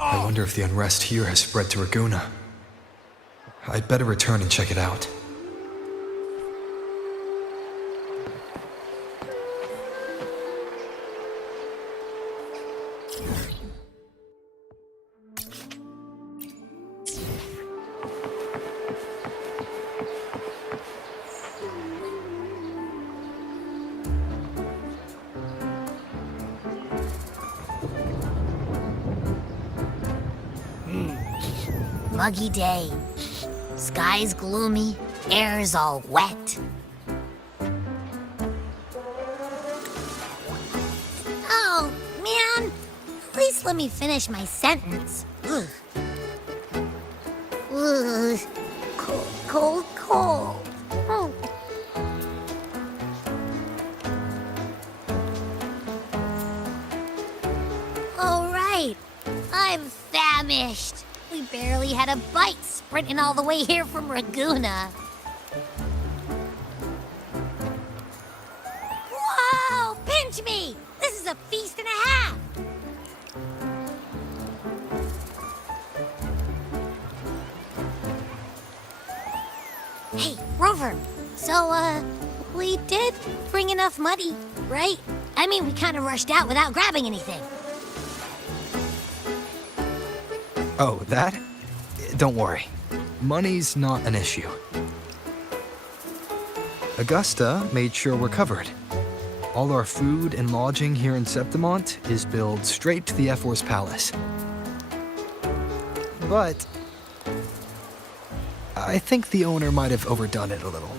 I wonder if the unrest here has spread to Raguna. I'd better return and check it out. Muggy day. Sky's gloomy, air's all wet. Oh, man. At least let me finish my sentence. Ugh. Ugh. Cold, cold, cold. Oh. All right. I'm famished. We barely had a bite sprinting all the way here from Raguna. Whoa! Pinch me! This is a feast and a half! Hey, Rover. So, we did bring enough money, right? I mean, we kind of rushed out without grabbing anything. Oh, that? Don't worry. Money's not an issue. Augusta made sure we're covered. All our food and lodging here in Septimont is billed straight to the F4's palace. But I think the owner might have overdone it a little.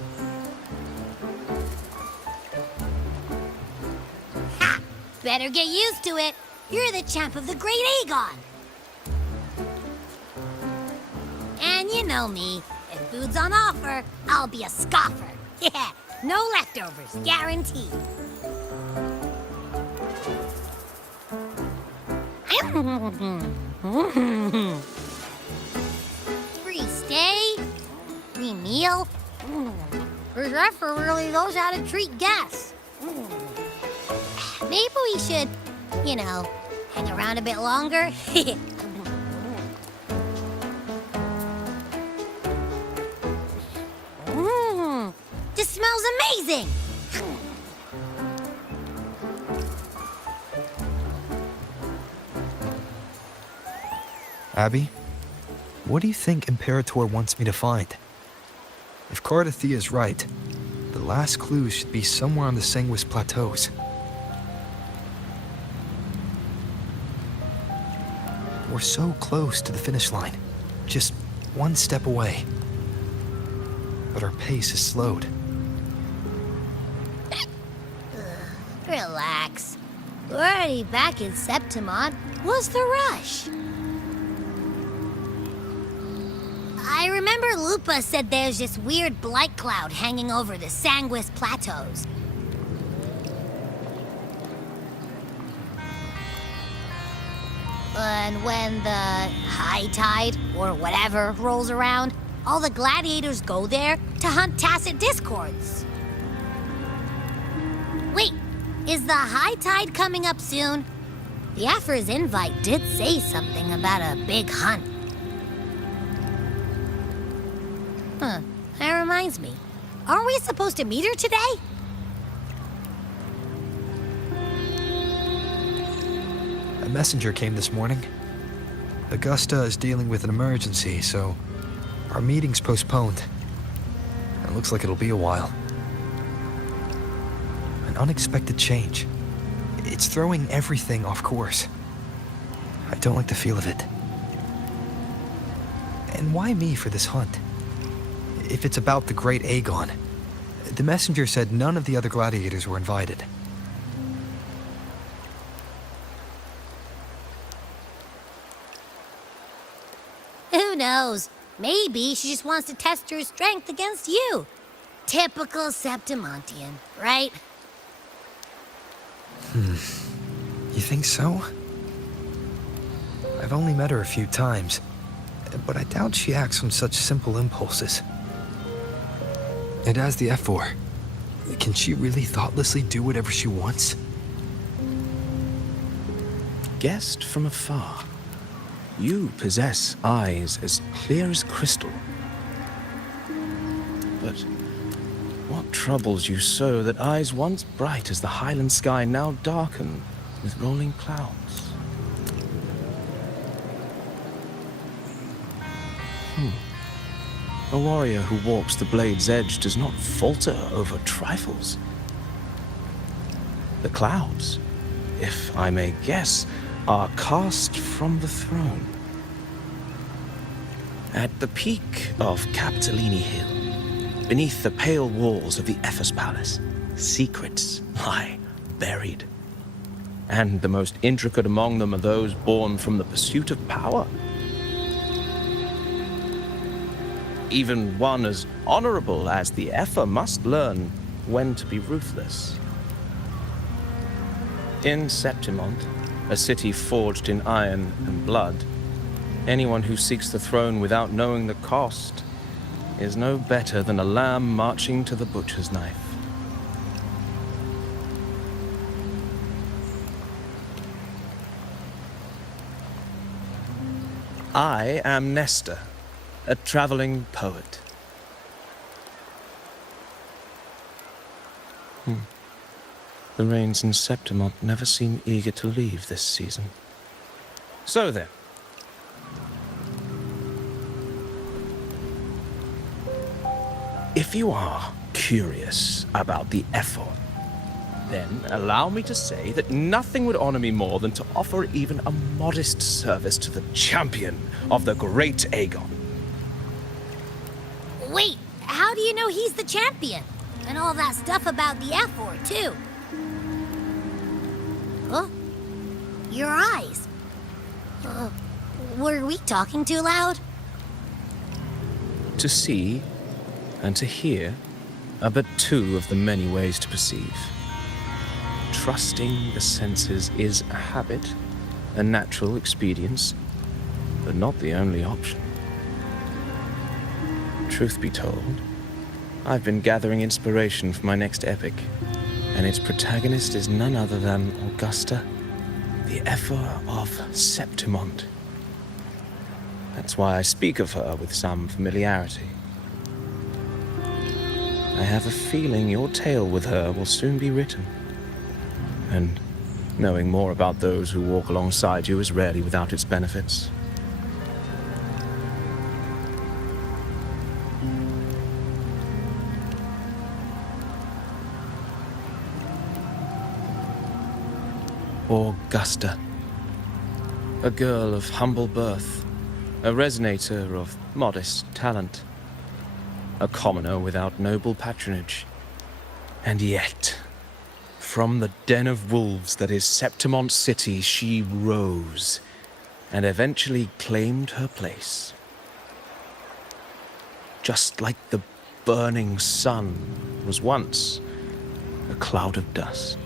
Ha! Better get used to it. You're the champ of the Great Aegon. And you know me, if food's on offer, I'll be a scoffer. Yeah, no leftovers, guaranteed. Free stay, free meal. The chef really knows how to treat guests. Maybe we should, hang around a bit longer. This smells amazing! Abby, what do you think Imperator wants me to find? If Cardathia is right, the last clue should be somewhere on the Sanguis Plateaus. We're so close to the finish line, just one step away. But our pace is slowed. Relax. We're already back in Septimont. What's the rush? I remember Lupa said there's this weird blight cloud hanging over the Sanguis Plateaus. And when the high tide, or whatever, rolls around, all the gladiators go there to hunt tacit discords. Wait, is the high tide coming up soon? The Aphra's invite did say something about a big hunt. Huh, that reminds me. Aren't we supposed to meet her today? A messenger came this morning. Augusta is dealing with an emergency, so our meeting's postponed. It looks like it'll be a while. An unexpected change. It's throwing everything off course. I don't like the feel of it. And why me for this hunt? If it's about the Great Aegon, the messenger said none of the other gladiators were invited. Who knows? Maybe she just wants to test her strength against you. Typical Septimontian, right? You think so? I've only met her a few times, but I doubt she acts on such simple impulses. And as the F4, can she really thoughtlessly do whatever she wants? Guest from afar. You possess eyes as clear as crystal. But what troubles you so that eyes once bright as the highland sky now darken with rolling clouds? A warrior who walks the blade's edge does not falter over trifles. The clouds, if I may guess, are cast from the throne. At the peak of Capitolini Hill, beneath the pale walls of the Ephes Palace, secrets lie buried. And the most intricate among them are those born from the pursuit of power. Even one as honorable as the Epher must learn when to be ruthless. In Septimont, a city forged in iron and blood, anyone who seeks the throne without knowing the cost is no better than a lamb marching to the butcher's knife. I am Nestor, a traveling poet. The rains in Septimont never seem eager to leave this season. So then. If you are curious about the effort, then allow me to say that nothing would honor me more than to offer even a modest service to the champion of the great Aegon. Wait, how do you know he's the champion? And all that stuff about the F-War, too. Huh? Your eyes. Were we talking too loud? To see and to hear are but two of the many ways to perceive. Trusting the senses is a habit, a natural expedience, but not the only option. Truth be told, I've been gathering inspiration for my next epic, and its protagonist is none other than Augusta, the Epher of Septimont. That's why I speak of her with some familiarity. I have a feeling your tale with her will soon be written, and knowing more about those who walk alongside you is rarely without its benefits. Augusta, a girl of humble birth, a resonator of modest talent, a commoner without noble patronage, and yet, from the den of wolves that is Septimont City, she rose and eventually claimed her place. Just like the burning sun was once a cloud of dust.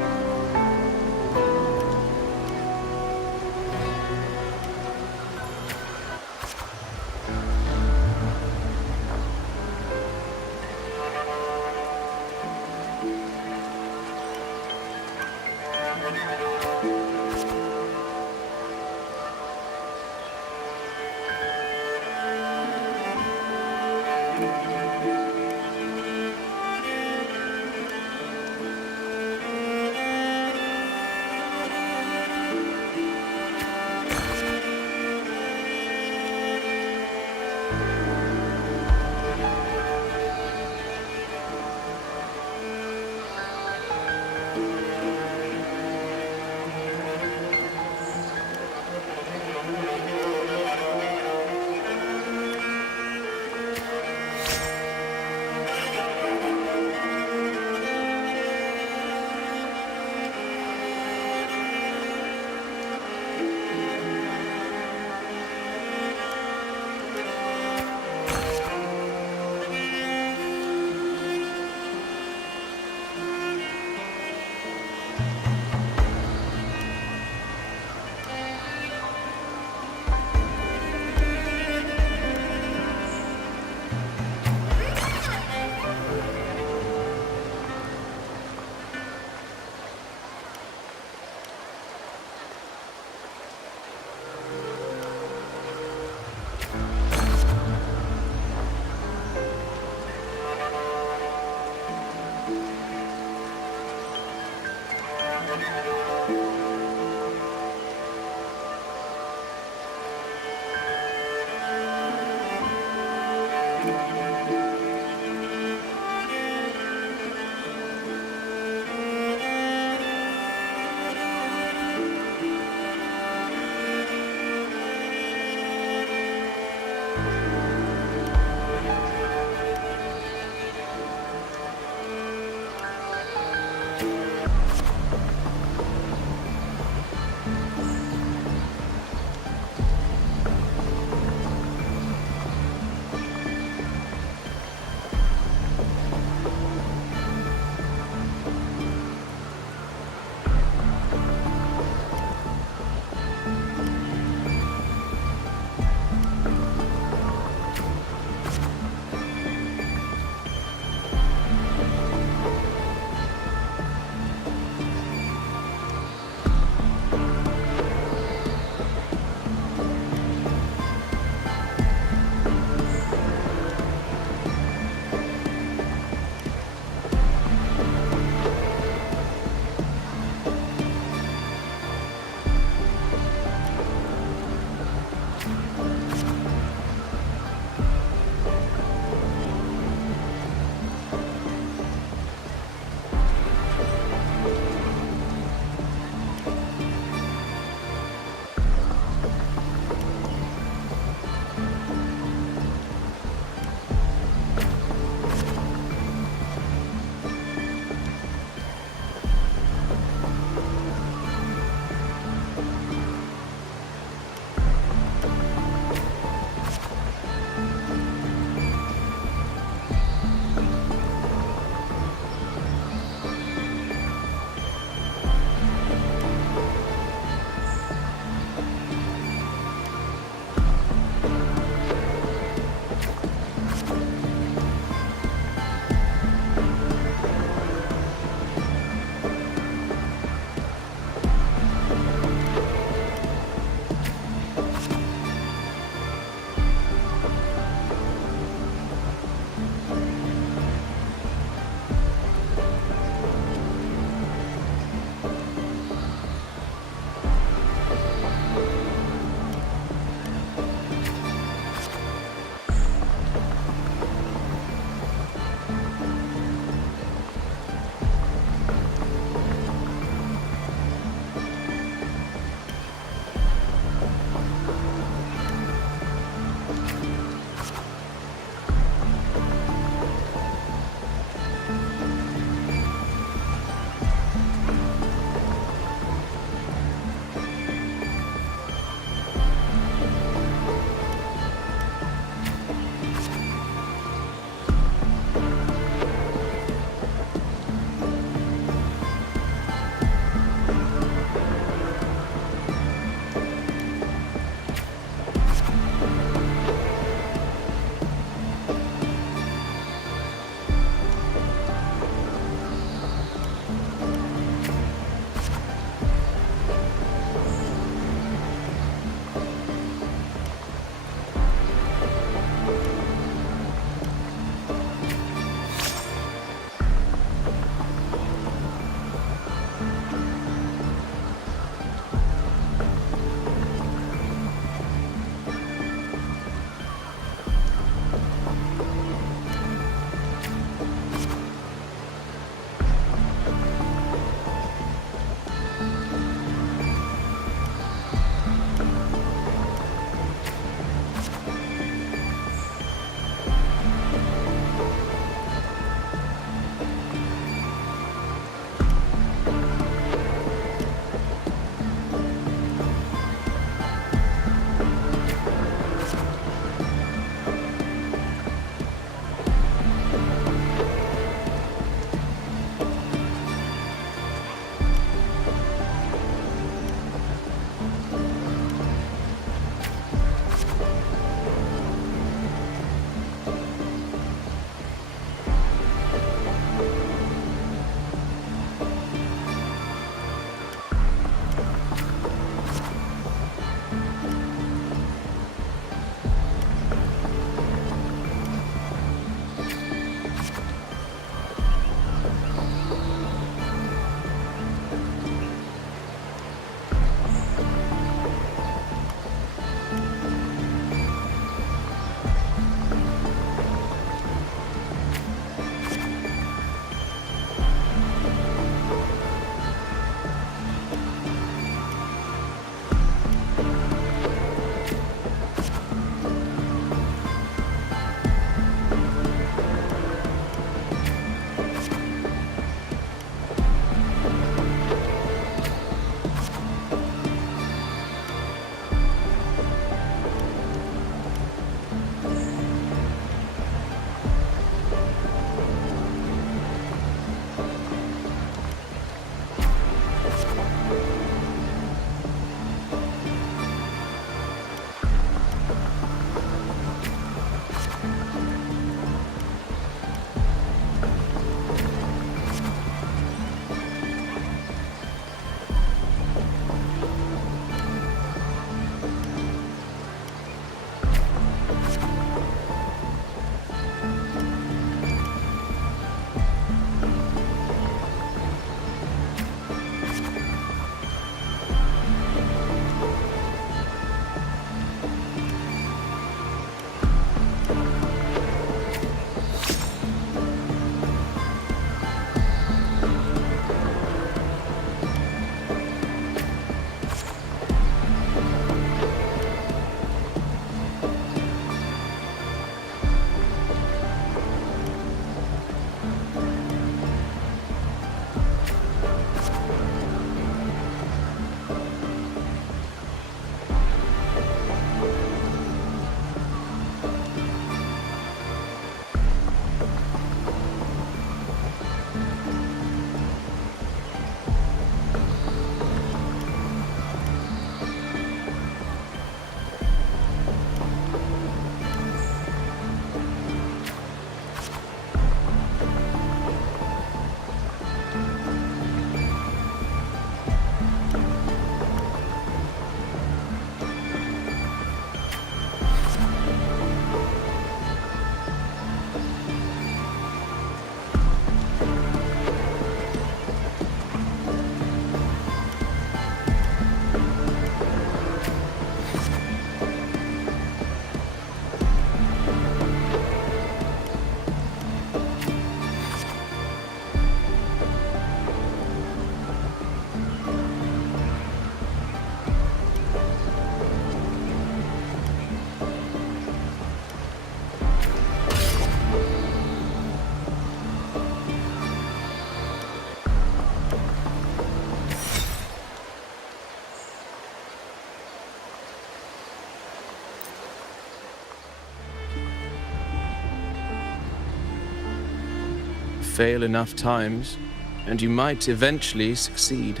fail enough times, and you might eventually succeed.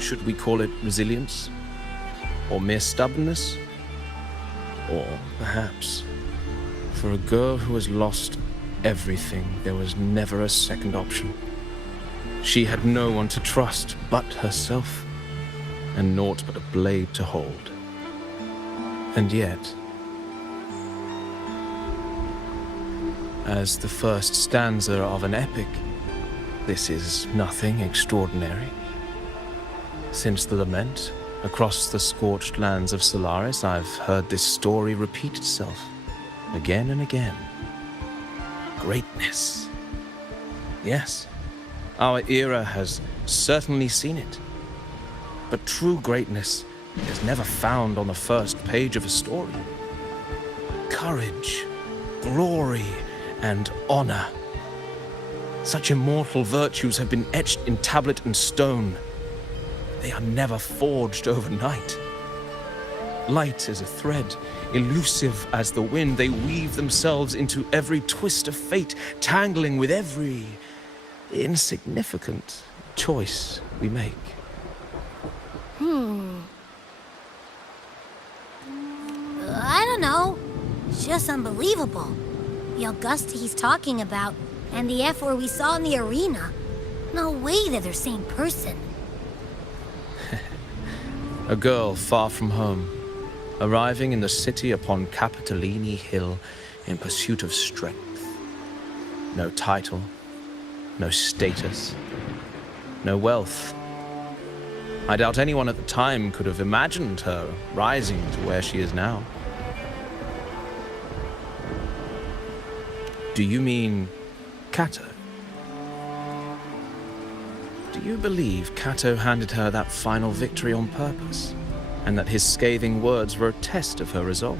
Should we call it resilience? Or mere stubbornness? Or perhaps, for a girl who has lost everything, there was never a second option. She had no one to trust but herself, and naught but a blade to hold. And yet, as the first stanza of an epic, this is nothing extraordinary. Since the lament, across the scorched lands of Solaris, I've heard this story repeat itself, again and again. Greatness. Yes, our era has certainly seen it. But true greatness is never found on the first page of a story. Courage, glory, and honor. Such immortal virtues have been etched in tablet and stone. They are never forged overnight. Light as a thread, elusive as the wind, they weave themselves into every twist of fate, tangling with every insignificant choice we make. I don't know. It's just unbelievable. The Augusta he's talking about, and the F-4 we saw in the arena. No way they're the same person. A girl far from home, arriving in the city upon Capitolini Hill in pursuit of strength. No title, no status, no wealth. I doubt anyone at the time could have imagined her rising to where she is now. Do you mean Cato? Do you believe Cato handed her that final victory on purpose, and that his scathing words were a test of her resolve?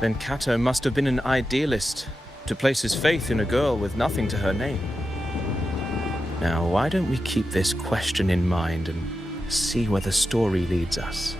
Then Cato must have been an idealist, to place his faith in a girl with nothing to her name. Now, why don't we keep this question in mind and see where the story leads us?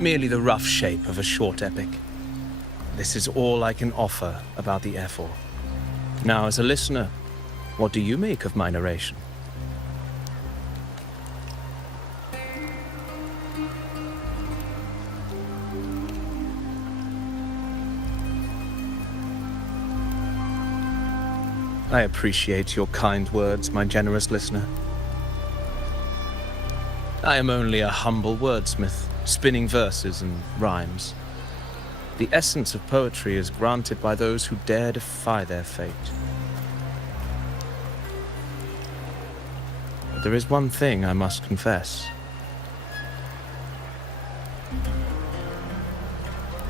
merely the rough shape of a short epic. This is all I can offer about the F4. Now, as a listener, what do you make of my narration? I appreciate your kind words, my generous listener. I am only a humble wordsmith, spinning verses and rhymes. The essence of poetry is granted by those who dare defy their fate. But there is one thing I must confess.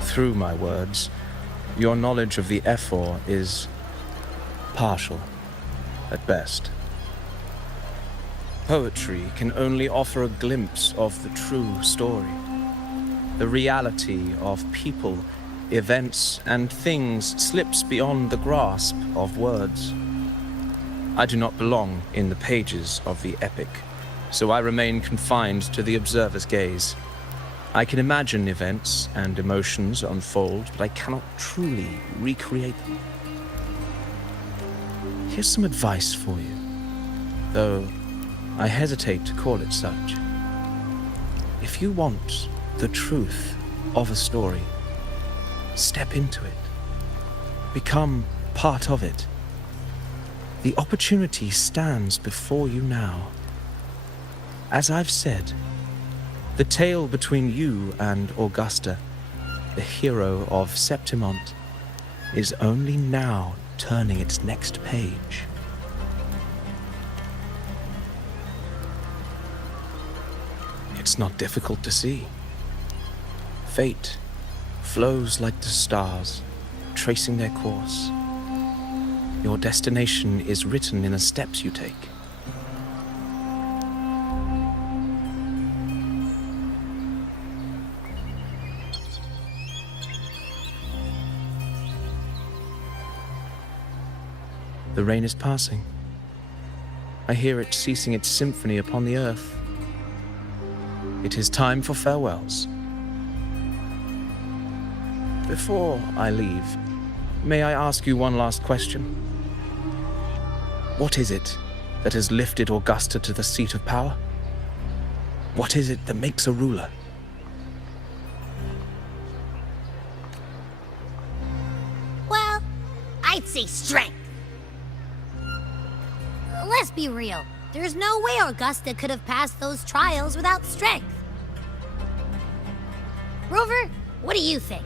Through my words, your knowledge of the F4 is partial, at best. Poetry can only offer a glimpse of the true story, the reality of people, events, and things slips beyond the grasp of words. I do not belong in the pages of the epic, so I remain confined to the observer's gaze. I can imagine events and emotions unfold, but I cannot truly recreate them. Here's some advice for you, though I hesitate to call it such. If you want the truth of a story, step into it. Become part of it. The opportunity stands before you now. As I've said, the tale between you and Augusta, the hero of Septimont, is only now turning its next page. It's not difficult to see. Fate flows like the stars, tracing their course. Your destination is written in the steps you take. The rain is passing. I hear it ceasing its symphony upon the earth. It is time for farewells. Before I leave, may I ask you one last question? What is it that has lifted Augusta to the seat of power? What is it that makes a ruler? Well, I'd say strength. Let's be real. There's no way Augusta could have passed those trials without strength. Rover, what do you think?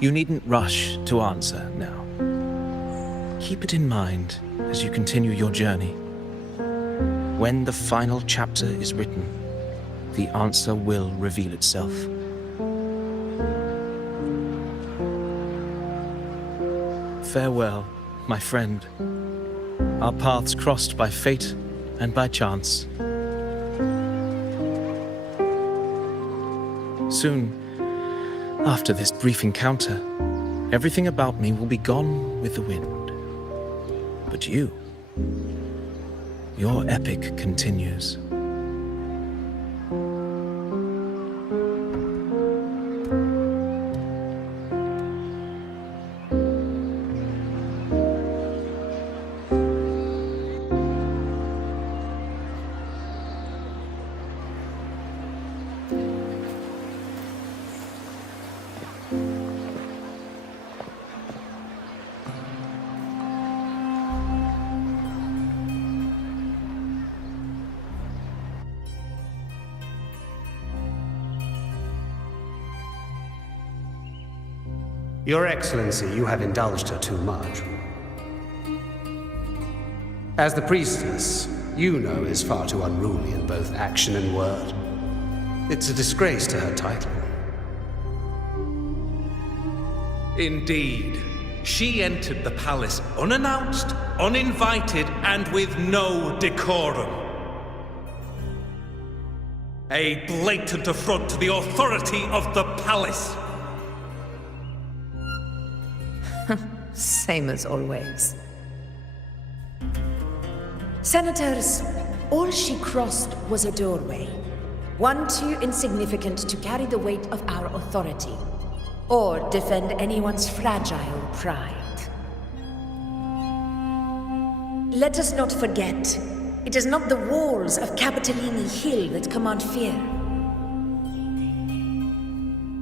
You needn't rush to answer now. Keep it in mind as you continue your journey. When the final chapter is written, the answer will reveal itself. Farewell, my friend. Our paths crossed by fate and by chance. Soon, after this brief encounter, everything about me will be gone with the wind. But you, your epic continues. Your Excellency, you have indulged her too much. As the priestess, Yuno is far too unruly in both action and word. It's a disgrace to her title. Indeed. She entered the palace unannounced, uninvited, and with no decorum. A blatant affront to the authority of the palace. Same as always. Senators, all she crossed was a doorway. One too insignificant to carry the weight of our authority, or defend anyone's fragile pride. Let us not forget, it is not the walls of Capitolini Hill that command fear.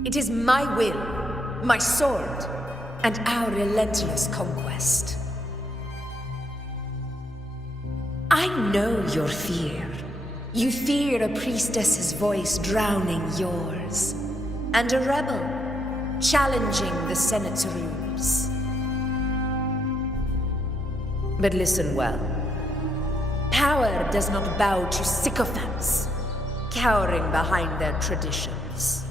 It is my will, my sword, and our relentless conquest. I know your fear. You fear a priestess's voice drowning yours, and a rebel challenging the Senate's rules. But listen well. Power does not bow to sycophants, cowering behind their traditions.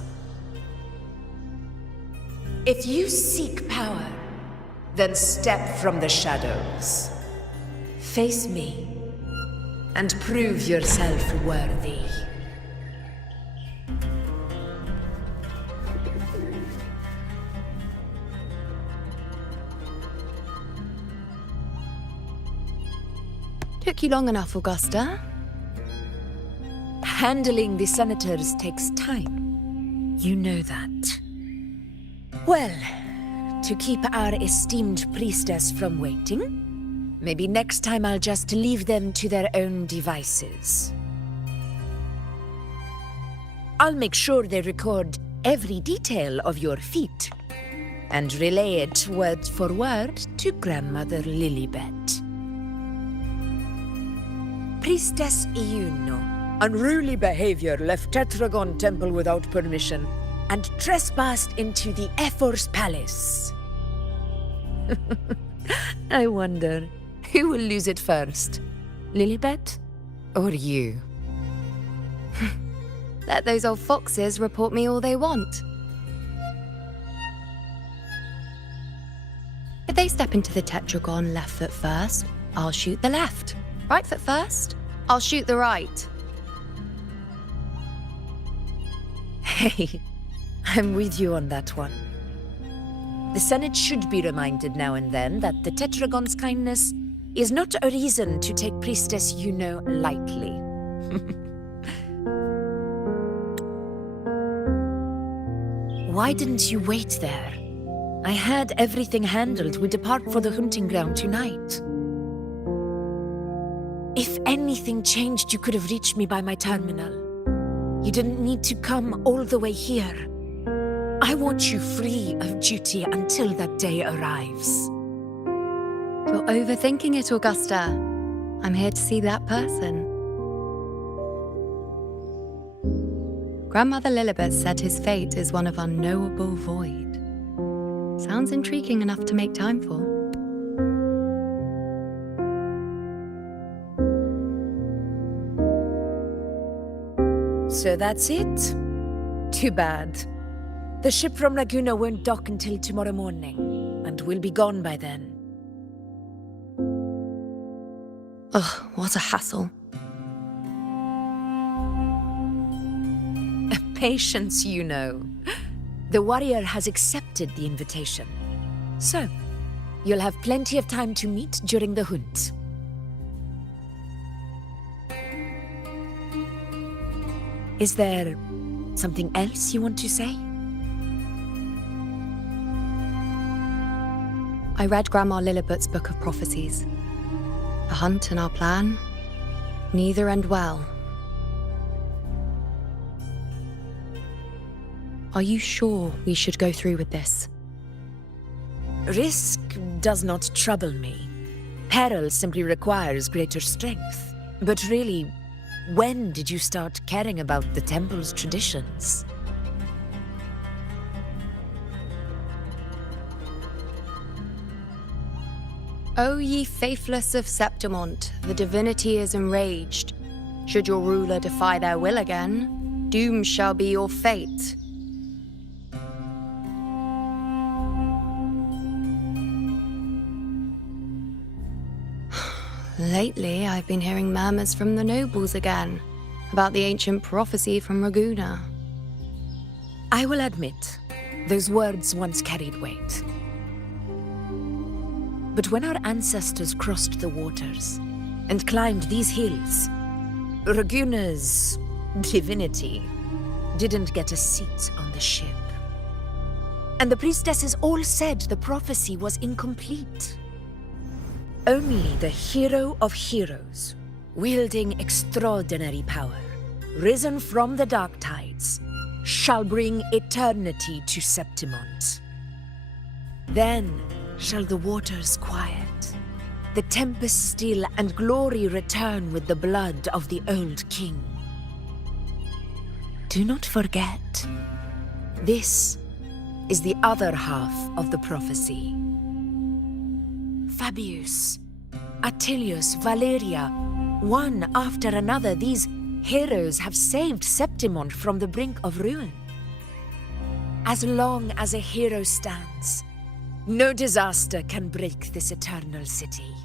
If you seek power, then step from the shadows. Face me, and prove yourself worthy. Took you long enough, Augusta. Handling the senators takes time. You know that. Well, to keep our esteemed priestess from waiting, maybe next time I'll just leave them to their own devices. I'll make sure they record every detail of your feat, and relay it word for word to Grandmother Lilibet. Priestess Iuno, unruly behavior, left Tetragon Temple without permission, and trespassed into the Ephor's palace. I wonder, who will lose it first? Lilibet or you? Let those old foxes report me all they want. If they step into the tetragon left foot first, I'll shoot the left. Right foot first, I'll shoot the right. Hey, I'm with you on that one. The Senate should be reminded now and then that the Tetragon's kindness is not a reason to take Priestess Iuno lightly. Why didn't you wait there? I had everything handled. We depart for the hunting ground tonight. If anything changed, you could have reached me by my terminal. You didn't need to come all the way here. I want you free of duty until that day arrives. You're overthinking it, Augusta. I'm here to see that person. Grandmother Lilibet said his fate is one of unknowable void. Sounds intriguing enough to make time for. So that's it? Too bad. The ship from Laguna won't dock until tomorrow morning, and we'll be gone by then. Ugh, what a hassle. Patience, you know. The warrior has accepted the invitation. So, you'll have plenty of time to meet during the hunt. Is there something else you want to say? I read Grandma Lilibet's Book of Prophecies. The hunt and our plan, neither end well. Are you sure we should go through with this? Risk does not trouble me. Peril simply requires greater strength. But really, when did you start caring about the temple's traditions? O ye faithless of Septimont, the divinity is enraged. Should your ruler defy their will again, doom shall be your fate. Lately, I've been hearing murmurs from the nobles again, about the ancient prophecy from Raguna. I will admit, those words once carried weight. But when our ancestors crossed the waters and climbed these hills, Raguna's divinity didn't get a seat on the ship. And the priestesses all said the prophecy was incomplete. Only the hero of heroes, wielding extraordinary power, risen from the dark tides, shall bring eternity to Septimont. Then shall the waters quiet, the tempest still, and glory return with the blood of the old king. Do not forget, this is the other half of the prophecy. Fabius, Attilius, Valeria, one after another, these heroes have saved Septimont from the brink of ruin. As long as a hero stands, no disaster can break this eternal city.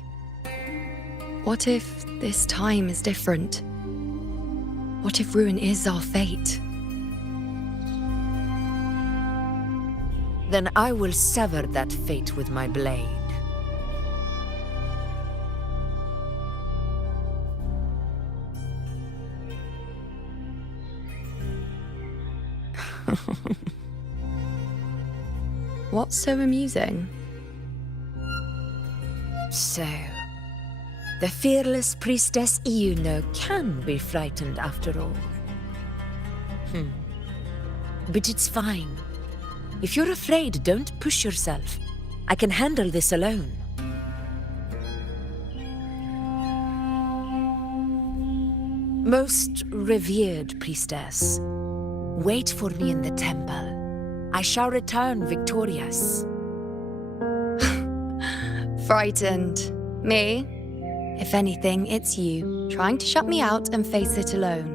What if this time is different? What if ruin is our fate? Then I will sever that fate with my blade. What's so amusing? So, the fearless priestess Iuno can be frightened after all. But it's fine. If you're afraid, don't push yourself. I can handle this alone. Most revered priestess, wait for me in the temple. I shall return victorious. Frightened. Me? If anything, it's you, trying to shut me out and face it alone.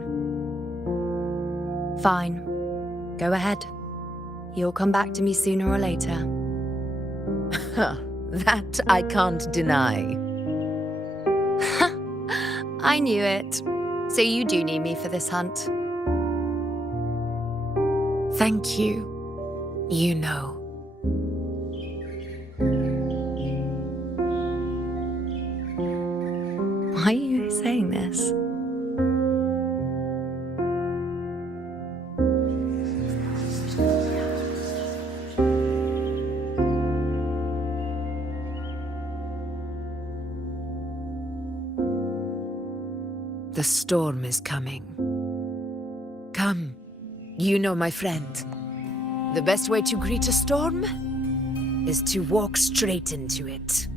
Fine. Go ahead. You'll come back to me sooner or later. That I can't deny. I knew it. So you do need me for this hunt. Thank you. You know. Why are you saying this? The storm is coming. Come, you know, my friend. The best way to greet a storm is to walk straight into it.